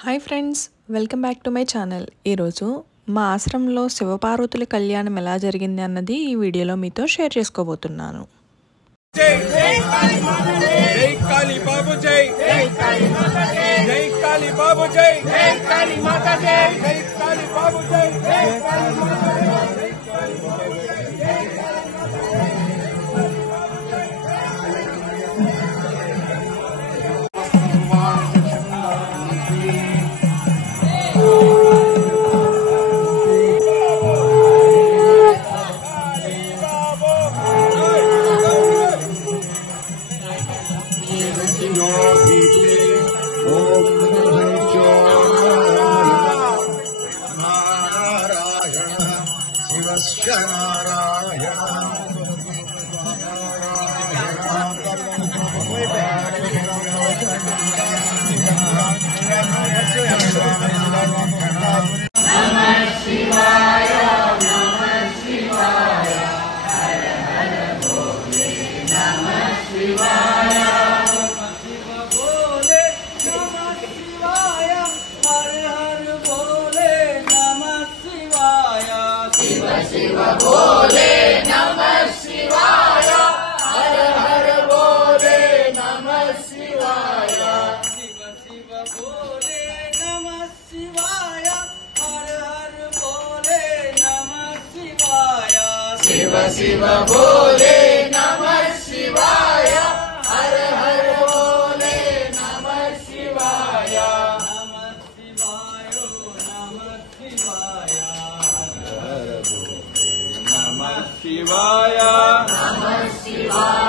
Hi friends, welcome back to my channel. ఈరోజు మా ఆశ్రమంలో శివపార్వతుల కళ్యాణం ఎలా జరిగింది అన్నది ఈ వీడియోలో మీతో షేర్ చేసుకోబోతున్నాను. జై జై కాళీ మాతా జై జై కాళీ బాబు జై జై కాళీ మాతా జై జై కాళీ బాబు జై జై కాళీ మాతా జై జై కాళీ బాబు జై జై కాళీ మాతా జై జై కాళీ బాబు జై జై शिव भोले नमः शिवाय हर हर भोले नमः शिवाय शिव शिव भोले नमः शिवाय हर हर भोले नमः शिवाय शिव शिव भोले नमः शिवाय हर हर भोले नमः शिवाय नमः शिवाय नमः शिवाय शिवाय नमः शिवाय